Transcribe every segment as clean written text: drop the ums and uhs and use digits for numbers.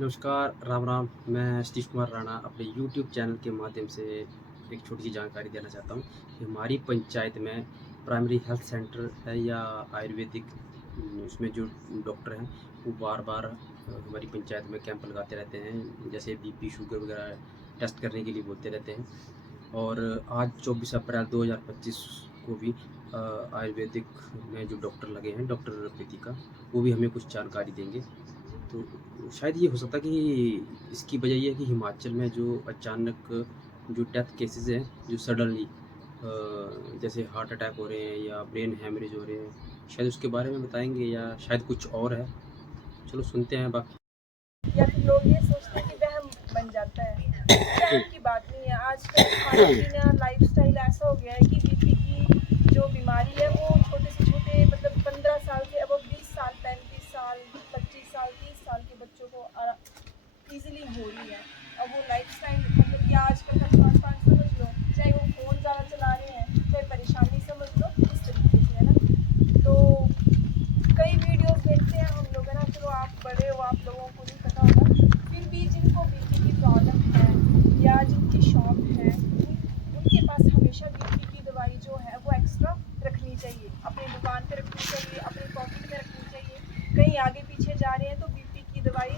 नमस्कार, राम राम। मैं सतीश कुमार राणा अपने यूट्यूब चैनल के माध्यम से एक छोटी सी जानकारी देना चाहता हूँ कि हमारी पंचायत में प्राइमरी हेल्थ सेंटर है या आयुर्वेदिक उसमें जो डॉक्टर हैं वो बार-बार हमारी पंचायत में कैंप लगाते रहते हैं। जैसे बीपी, शुगर वगैरह टेस्ट करने के लिए बोलते रहते हैं। और आज 24 अप्रैल 2025 को भी आयुर्वेदिक में जो डॉक्टर लगे हैं, डॉक्टर प्रीतिका, वो भी हमें कुछ जानकारी देंगे। तो शायद ये हो सकता है कि इसकी वजह ये है कि हिमाचल में जो अचानक जो डेथ केसेस हैं, जो सडनली जैसे हार्ट अटैक हो रहे हैं या ब्रेन हैमरेज हो रहे हैं, शायद उसके बारे में बताएँगे या शायद कुछ और है। चलो सुनते हैं बाकी। या फिर लोग ये सोचते हैं कि वहम बन जाता है। वहम की बात नहीं है। आजकल खाना पीना लाइफस्टाइल ऐसा हो गया है कि बीपी की जो बीमारी है वो छोटे से छोटे मतलब 15 साल से अब 20 साल 35 साल 25 साल 30 साल के बच्चों को ईजिली हो रही है। अब वो लाइफस्टाइल मतलब कि आजकल का खान पान समझ लो, चाहे वो फ़ोन ज़्यादा चला रहे हैं, चाहे परेशानी समझ लो, इस तरीके से है ना। तो कई वीडियोस देखते हैं हम लोग है ना। चलो आप बड़े हो, आप लोगों को नहीं पता होगा, फिर भी जिनको बीपी की प्रॉब्लम है या जिनकी शॉप है उनके पास हमेशा बीपी की दवाई जो है वो एक्स्ट्रा रखनी चाहिए, अपनी दुकान पे रखनी चाहिए, अपनी पॉकेट में रखनी चाहिए। कहीं आगे पीछे जा रहे हैं तो बीपी की दवाई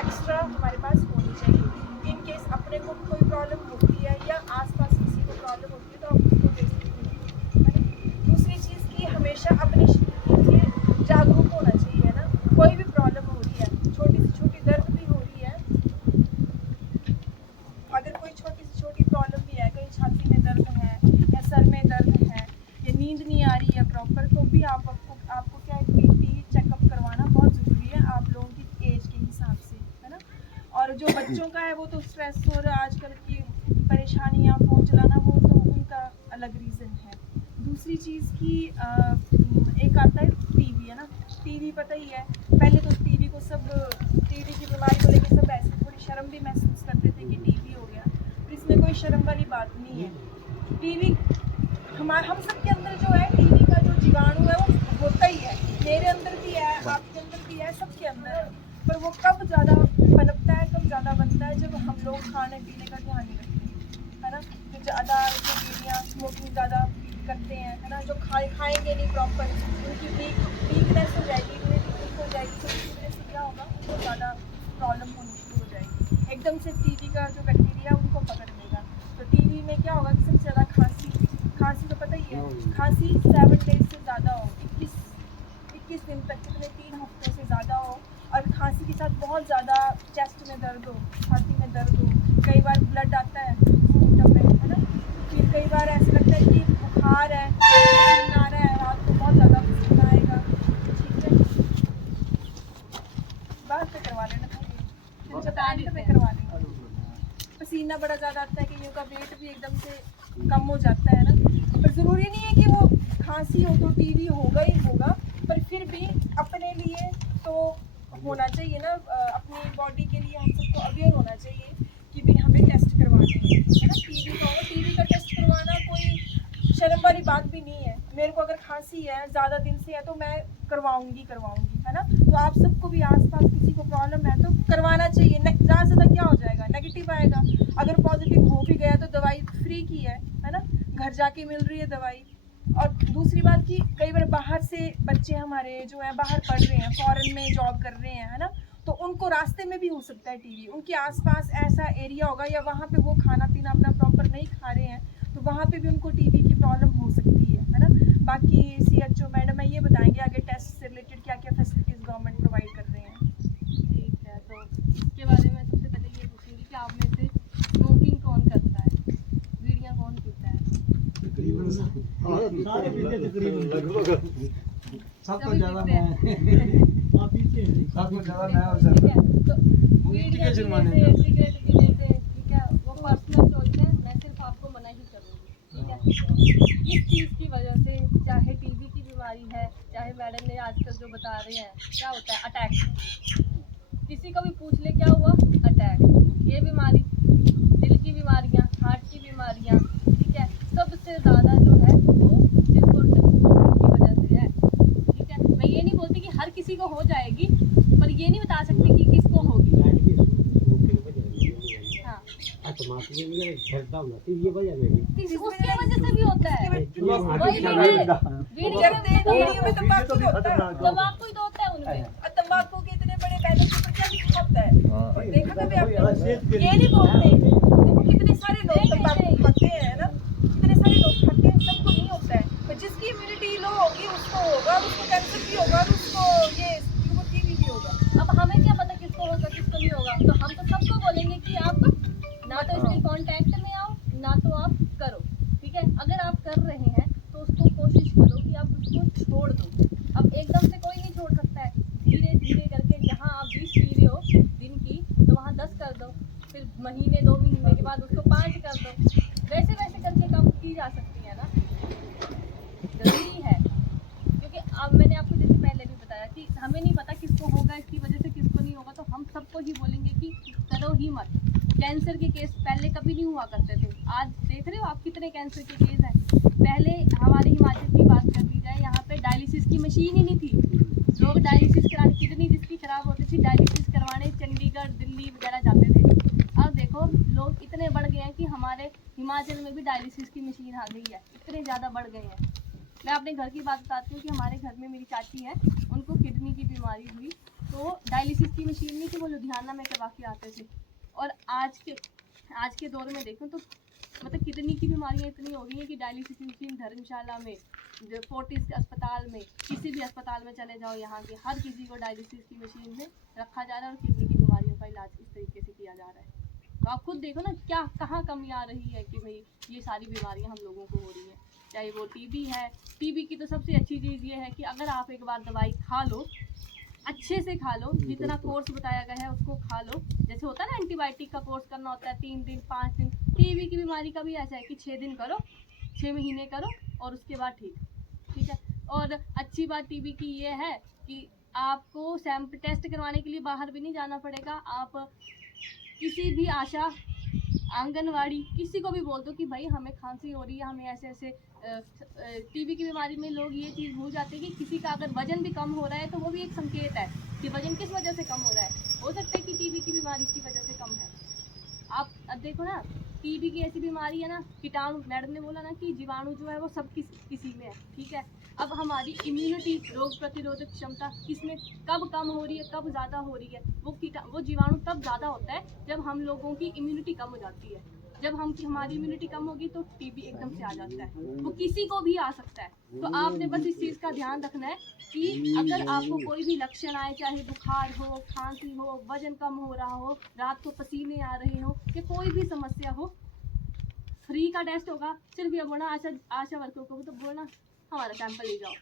एक्स्ट्रा हमारे पास होनी चाहिए। इन केस अपने को कोई प्रॉब्लम होती है या आसपास किसी को प्रॉब्लम होती है तो आप उसको दे सकते हैं, है ना। दूसरी चीज़ की हमेशा अपने शरीर के लिए जागरूक होना चाहिए, है ना। कोई भी प्रॉब्लम हो रही है, छोटी से छोटी दर्द भी हो रही है, अगर कोई छोटी से छोटी प्रॉब्लम भी है, कहीं छाती में दर्द है या सर में दर्द है या नींद नहीं आ रही है प्रॉपर, तो भी आपको क्या है, बीपी चेकअप करवाना बहुत ज़रूरी है आप लोगों की एज के हिसाब से, है ना। और जो बच्चों का है वो तो स्ट्रेस और आजकल की परेशानियाँ, फ़ोन चलाना, वो तो उनका अलग रीज़न है। दूसरी चीज़ की एक आता है टीवी, है ना। टीवी पता ही है, पहले तो टीवी को सब टीवी की बीमारी को लेकर सब ऐसे थोड़ी शर्म भी महसूस करते थे कि टीवी हो गया, पर इसमें कोई शर्म वाली बात नहीं है। टीवी हम सब के अंदर जो है, टीवी का जो जीवाणु है वो होता ही है, मेरे अंदर भी है, आपके अंदर भी है, सबके अंदर है। पर वो कब ज़्यादा पनपता है, कब ज़्यादा बनता है, जब हम लोग खाने पीने का ध्यान नहीं रखते, है ना। जो ज़्यादा जो बीड़ियाँ स्मोकिंग ज़्यादा करते हैं, है ना, जो खाएंगे नहीं प्रॉपर, उनकी वीकनेस हो जाएगी, इम्यूनिटी वीक हो जाएगी, तो इसी वजह से क्या होगा, उनको ज़्यादा प्रॉब्लम होनी शुरू हो जाएगी। एकदम से टीवी का जो बैक्टीरिया उनको पकड़ लेगा, तो टीवी में क्या होगा कि सबसे ज़्यादा खांसी तो पता ही है, खांसी 7 डेज से ज़्यादा हो, 21 दिन तक, कितने 3 हफ्तों से ज़्यादा हो, और खांसी के साथ बहुत ज़्यादा चेस्ट में दर्द हो, छाती में दर्द हो, कई बार ब्लड आता है सिम्टम में, है ना। फिर कई बार ऐसा लगता है कि बुखार है, पसीना आ रहा है, रात को बहुत ज़्यादा पसीना आएगा, ठीक है, बाहर पे करवा लेना, फिर पे करवा लेना। पसीना बड़ा ज़्यादा आता है, कईयों का वेट भी एकदम से कम हो जाता है ना। पर ज़रूरी नहीं है कि वो खांसी हो तो टीवी होगा ही होगा, पर फिर भी अपने लिए तो होना चाहिए ना, अपनी बॉडी के लिए हम सबको अवेयर होना चाहिए कि भाई हमें टेस्ट करवाने हैं, है ना। टीवी का टेस्ट करवाना कोई शर्म वाली बात भी नहीं है। मेरे को अगर खांसी है ज़्यादा दिन से है तो मैं करवाऊंगी, है ना। तो आप सबको भी आसपास किसी को प्रॉब्लम है तो करवाना चाहिए। ज़्यादा से ज़्यादा क्या हो जाएगा, नेगेटिव आएगा। अगर पॉजिटिव हो भी गया तो दवाई फ्री की है ना, घर जाके मिल रही है दवाई। और दूसरी बात कि कई बार बाहर से बच्चे हमारे जो है बाहर पढ़ रहे हैं, फॉरेन में जॉब कर रहे हैं, है ना, तो उनको रास्ते में भी हो सकता है टीवी, उनके आसपास ऐसा एरिया होगा या वहाँ पे वो खाना पीना अपना प्रॉपर नहीं खा रहे हैं, तो वहाँ पे भी उनको टीवी की प्रॉब्लम हो सकती है ना। बाकी CHO मैडम है, ये बताएंगे आगे टेस्ट से रिलेटेड क्या क्या फैसिलिटीज़ गवर्नमेंट प्रोवाइड कर रहे हैं। ठीक है, तो इसके बारे में सबसे पहले ये पूछूंगी कि आप में से स्मोकिंग कौन करता है, बीड़ियाँ कौन पीता है? तकरीबन सारे पीते तकरीबन लगभग सबसे ज़्यादा पीते मैं हैं। आप पीते हैं सबसे ज़्यादा मैं और ठीक सर है, तो बीड़ियाँ पीने से, सिगरेट पीने से, ठीक है, वो पर्सनल चॉइस है, मैं सिर्फ आपको मना ही करूँगी, ठीक है। इस चीज़ की वजह से, चाहे टीबी की बीमारी है, चाहे मैडम ने आजकल जो बता रहे हैं क्या होता है, अटैक, किसी को भी पूछ ले क्या हुआ, अटैक, ये बीमारी, दिल की बीमारियाँ, हार्ट की बीमारियाँ, ठीक है, सबसे ज़्यादा जो है वो सिर्फ और सिर्फ स्मोकिंग की वजह से है, ठीक है। मैं ये नहीं बोलती कि हर किसी को हो जाएगी, पर ये नहीं बता सकती कि किसको होगी, उसके वजह से भी होता है। वही वीडियो में तंबाकू भी होता है, तंबाकू ही तो होता है उनमें। और तंबाकू के इतने बड़े बैनर के ऊपर क्या लिखा होता है? देखा कभी आपने? ये नहीं बोलते। देखो कितने सारे लोग तंबाकू खाते हैं ना, कितने सारे लोग खाते हैं, सबको नहीं होता है। पर जिसकी इम्यूनिटी लो होगी उसको होगा, उसको कैंसर भी होगा, उसको ये टीबी भी होगा। अब हमें क्या पता किसको होगा किसको नहीं होगा, तो हम तो सबको बोलेंगे कि आप ना तो इसके कांटेक्ट में आओ, ना तो आप करो। ठीक है, अगर आप कर रहे हैं तो उसको कोशिश करो कि आप उसको छोड़ दो। अब एकदम से कोई नहीं छोड़ सकता है, धीरे धीरे करके जहाँ आप 20 पी रहे हो दिन की, तो वहाँ 10 कर दो, फिर महीने 2 महीने के बाद उसको 5 कर दो। वैसे वैसे करके कम की जा सकती है ना, जरूरी है। क्योंकि अब मैंने आपको जैसे पहले भी बताया कि हमें नहीं पता किसको होगा, इसकी वजह से किसको नहीं होगा, तो हम सबको ही बोलेंगे कि करो ही मत। कैंसर के केस पहले कभी नहीं हुआ करते थे, आज देख रहे हो आप कितने कैंसर के केस हैं। पहले हमारे हिमाचल की बात कर ली जाए, यहाँ पे डायलिसिस की मशीन ही नहीं थी। लोग डायलिसिस कराने, किडनी जिसकी खराब होती थी डायलिसिस करवाने चंडीगढ़ दिल्ली वगैरह जाते थे। अब देखो लोग इतने बढ़ गए हैं कि हमारे हिमाचल में भी डायलिसिस की मशीन आ गई है, इतने ज़्यादा बढ़ गए हैं। मैं अपने घर की बात बताती हूँ कि हमारे घर में मेरी चाची है, उनको किडनी की बीमारी हुई, तो डायलिसिस की मशीन नहीं थी, वो लुधियाना में करवा के आते थे। और आज के दौर में देखूँ तो मतलब किडनी की बीमारियाँ इतनी हो गई हैं कि डायलिसिस मशीन धर्मशाला में, फोर्टिस के अस्पताल में, किसी भी अस्पताल में चले जाओ, यहाँ के हर किसी को डायलिसिस की मशीन में रखा जा रहा है और किडनी की बीमारियों का इलाज इस तरीके से किया जा रहा है। तो आप खुद देखो ना क्या कहाँ कमी आ रही है कि भाई ये सारी बीमारियाँ हम लोगों को हो रही हैं। चाहे वो टीबी है, टीबी की तो सबसे अच्छी चीज़ ये है कि अगर आप एक बार दवाई खा लो, अच्छे से खा लो, जितना कोर्स बताया गया है उसको खा लो। जैसे होता है ना एंटीबायोटिक का कोर्स करना होता है 3 दिन 5 दिन, टीबी की बीमारी का भी ऐसा है कि 6 दिन करो, 6 महीने करो और उसके बाद ठीक है। और अच्छी बात टीबी की ये है कि आपको सैंपल टेस्ट करवाने के लिए बाहर भी नहीं जाना पड़ेगा। आप किसी भी आशा, आंगनवाड़ी, किसी को भी बोल दो कि भाई हमें खांसी हो रही है, हमें ऐसे ऐसे टीबी की बीमारी में लोग ये चीज़ भूल जाते हैं कि किसी का अगर वजन भी कम हो रहा है तो वो भी एक संकेत है कि वजन किस वजह से कम हो रहा है। हो सकता है कि टीबी की बीमारी की वजह से कम है। आप अब देखो ना, टीबी की ऐसी बीमारी है ना, कीटाणु, मैडम ने बोला ना कि जीवाणु जो है वो सब किसी में है। ठीक है, अब हमारी इम्यूनिटी, रोग प्रतिरोधक क्षमता किसमें कब कम हो रही है, कब ज़्यादा हो रही है, वो जीवाणु तब ज़्यादा होता है जब हम लोगों की इम्यूनिटी कम हो जाती है। जब हमारी इम्यूनिटी कम होगी तो टीबी एकदम से आ जाता है, वो किसी को भी आ सकता है। तो आपने बस इस चीज़ का ध्यान रखना है कि अगर आपको कोई भी लक्षण आए, चाहे बुखार हो, खांसी हो, वजन कम हो रहा हो, रात को पसीने आ रहे हो, या कोई भी समस्या हो, फ्री का टेस्ट होगा। सिर्फ ये बोलना आशा वर्कर को तो बोलना हमारा सैंपल ले जाओ,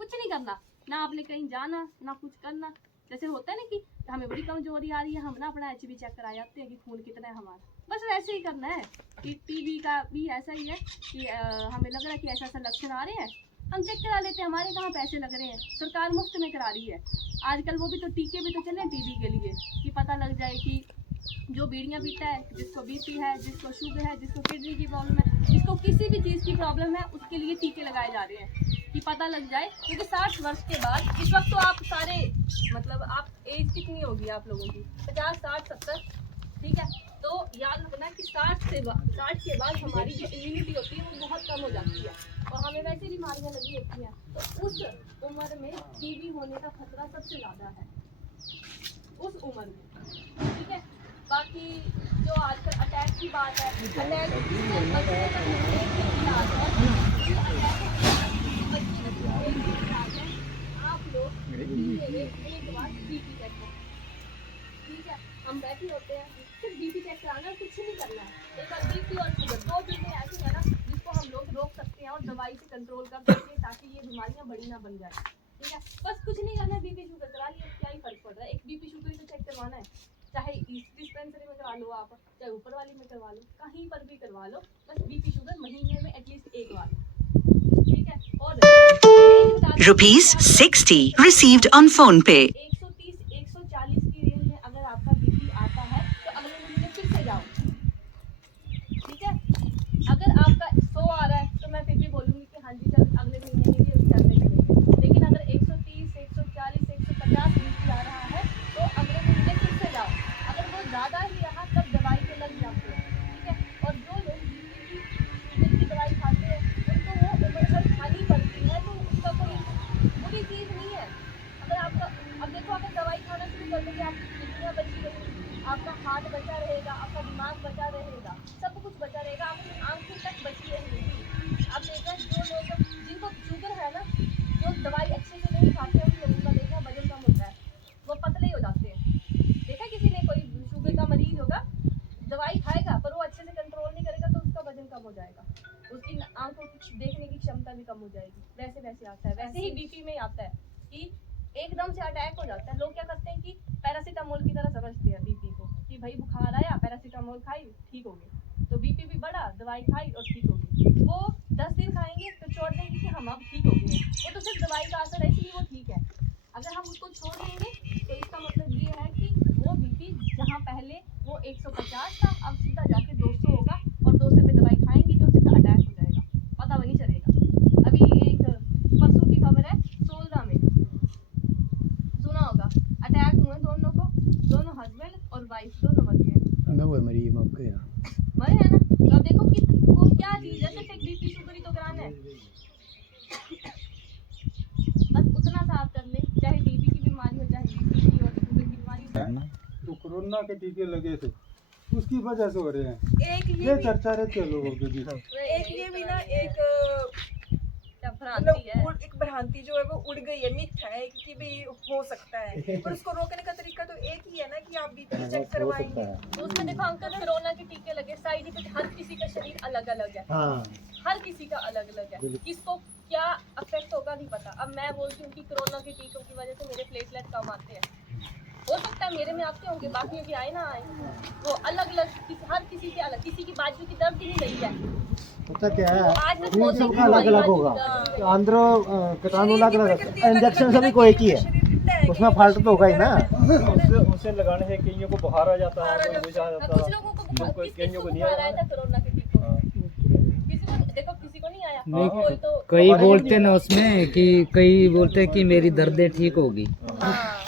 कुछ नहीं करना, ना आपने कहीं जाना ना कुछ करना। जैसे होता है ना कि हमें बड़ी कमजोरी आ रही है, हम ना अपना HB चेक करा जाते हैं कि खून कितना है हमारा, बस वैसे ही करना है। कि टीबी का भी ऐसा ही है कि हमें लग रहा है कि ऐसा ऐसा लक्षण आ रहे हैं, हम चेक करा लेते हैं, हमारे कहाँ पैसे लग रहे हैं, सरकार मुफ्त में करा रही है। आजकल वो भी तो टीके भी तो चले टीबी के लिए कि पता लग जाए कि जो बीड़ियाँ पीता है, जिसको बीपी है, जिसको शुगर है, जिसको किडनी की प्रॉब्लम है, जिसको किसी भी चीज़ की प्रॉब्लम है, उसके लिए टीके लगाए जा रहे हैं कि पता लग जाए। क्योंकि 60 वर्ष के बाद, इस वक्त तो आप सारे मतलब आप एज कितनी होगी आप लोगों की, 50 60 70, ठीक है। तो याद रखना कि 60 के बाद हमारी जो इम्यूनिटी होती है वो बहुत कम हो जाती है और हमें वैसे बीमारियाँ लगी होती हैं। तो उस उम्र में टीबी होने का खतरा सबसे ज़्यादा है, उस उम्र में। ठीक है, बाकी जो आजकल अटैक की बात है, अटैक आप लोग एक बार बीपी चेक करें। ठीक है, हम बैठे होते हैं, सिर्फ बीपी चेक कराना, कुछ नहीं करना है। एक बार बीपी और शुगर 2 चीज़ें ऐसी है ना जिसको हम लोग रोक सकते हैं और दवाई से कंट्रोल कर सकते हैं ताकि ये बीमारियाँ बड़ी ना बन जाए। ठीक है, बस कुछ नहीं करना है, बीपी शुगर करा लिया, क्या ही फर्क पड़ रहा है। एक बीपी शुगर ही तो चेक करवाना है, चाहे इस डिस्पेंसरी में करा लो आप, चाहे ऊपर वाली में करवा लो, कहीं पर भी करवा लो, बस बीपी शुगर महीने में एटलीस्ट एक बार। ठीक है, और ₹60 received on PhonePe. 130-140 की रेंज में अगर आपका बीपी आता है तो अगले महीने फिर से जाओ। ठीक है, अगर आपका 100 आ रहा है तो मैं फिर भी बोलूँगी कि हाँ जी चल अगले महीने के लिए उस टाइम में चलेंगे। लेकिन अगर 130, 140, 150 बीपी आ रहा है तो अगले महीने फिर से जाओ। अगर वो ज़्यादा ही रहा तब दवाई पे लग जाते हैं। आपका हार्ट बचा रहेगा, आपका दिमाग बचा रहेगा, सब कुछ बचा रहेगा, आपकी आंखें तक बची रहेगी। आप देखा जो लोग जिनको शुगर है ना, जो दवाई अच्छे से नहीं खाते हैं, उन लोगों का देखा वजन कम होता है, वो पतले हो जाते हैं। देखा किसी ने, कोई शुगर का मरीज होगा, दवाई खाएगा पर वो अच्छे से कंट्रोल नहीं करेगा तो उसका वजन कम हो जाएगा, उसकी आंखों की देखने की क्षमता भी कम हो जाएगी। वैसे वैसे आता है, वैसे ही बीपी में आता है कि एकदम से अटैक हो जाता है। लोग क्या करते हैं कि पैरासीटामोल की तरह समझते हैं बीपी को, कि भाई बुखार आया पैरासीटामोल खाई ठीक हो गई, तो बीपी भी बढ़ा दवाई खाई और ठीक हो गई। वो 10 दिन खाएंगे फिर छोड़ देंगे कि हम अब ठीक हो गए, वो तो सिर्फ दवाई का असर है इसलिए वो ठीक है। अगर हम उसको छोड़ देंगे तो इसका मतलब ये है कि वो बीपी जहाँ पहले वो 150 था अब सीधा जाके 200 होगा, और 200 पे दवाई खाएंगे जो सीधा अटैक हो जाएगा, पता भी नहीं चलेगा। अभी एक परसों की खबर है, सोलदा में सुना होगा, अटैक हुए दोनों को, दोनों हस्बैंड और वाइफ दोनों मर गए। मरे हैं ना, तो अब देखो कि वो क्या चीज है, सिर्फ एक बीपी शुगर ही तो कराना है। बस उतना सा आप कर ले, चाहे टीबी की बीमारी हो, चाहे बीपी की और शुगर की बीमारी हो। तो कोरोना के टीके लगे थे, उसकी वजह से हो रहे हैं, एक ये ये भी, चर्चा रहती है लोगों के बीच। एक ये भी ना, एक क्या मतलब भ्रांति है। एक भ्रांति जो है वो उड़ गई है, मिथ है कि भी हो सकता है, पर उसको रोकने का तरीका तो एक ही है ना कि आप बीपी चेक करवाएंगे। तो उसमें देखो अंकल, कोरोना के टीके लगे, साइड इफेक्ट हर किसी का शरीर अलग अलग है, हर किसी का अलग अलग है, किसको क्या अफेक्ट होगा नहीं पता। अब मैं बोलती हूँ कि कोरोना के टीकों की वजह से मेरे प्लेटलेट कम आते हैं, हो सकता है मेरे में आते होंगे, बाकियों की आए ना आए, वो अलग अलग हर किसी के अलग, किसी की बाजू की दर्द ही नहीं रही है। पता क्या है, आज तक ये बहुत सबका अलग अलग होगा, अंदरों कीटाणु अलग अलग, इंजेक्शन सभी को एक ही है, उसमें फाल्ट तो होगा ही ना। उसे लगाने से कईयों को बुखार आ जाता है, कुछ लोगों को बुखार आया था कोरोना के टीकों, किसी को देखो, किसी को नहीं आया। नहीं, कोई तो कई बोलते ना उसमें कि कई बोलते हैं कि मेरी दर्दें ठीक होगी,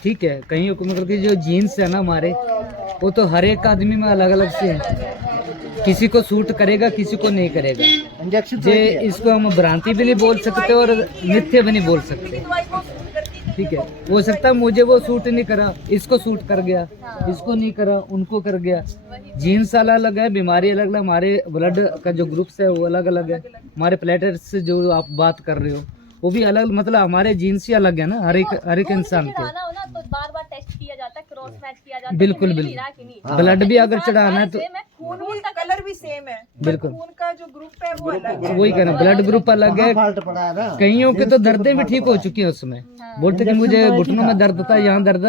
ठीक है, कहीं को मतलब कि जो जीन्स है ना हमारे, वो तो हर एक आदमी में अलग अलग से है, किसी को सूट करेगा किसी को नहीं करेगा। इंजेक्शन जे इसको हम भ्रांति भी नहीं बोल सकते और मिथ्या भी नहीं बोल सकते, ठीक है। हो सकता है मुझे वो सूट नहीं करा, इसको सूट कर गया, इसको नहीं करा उनको कर गया। जीन्स अलग अलग है, बीमारी अलग अलग, हमारे ब्लड का जो ग्रुप्स है वो अलग अलग है, हमारे प्लेटलेट्स जो आप बात कर रहे हो वो भी अलग, मतलब हमारे जीन्स ही अलग है ना हर एक इंसान के। चढ़ाना हो ना तो बार बार टेस्ट किया जाता है, क्रॉस मैच किया जाता है, बिल्कुल कि मिल बिल्कुल, रहा कि नहीं। ब्लड भी अगर चढ़ाना है तो खून का कलर भी सेम है, बिल्कुल। खून का जो ग्रुप है वो अलग है। वही कहना, ब्लड ग्रुप अलग है, फाल्ट पड़ा है ना। कईयों के तो दर्दें भी ठीक हो चुकी है उसमें, बोलते कि मुझे घुटनों में दर्द था, यहाँ दर्द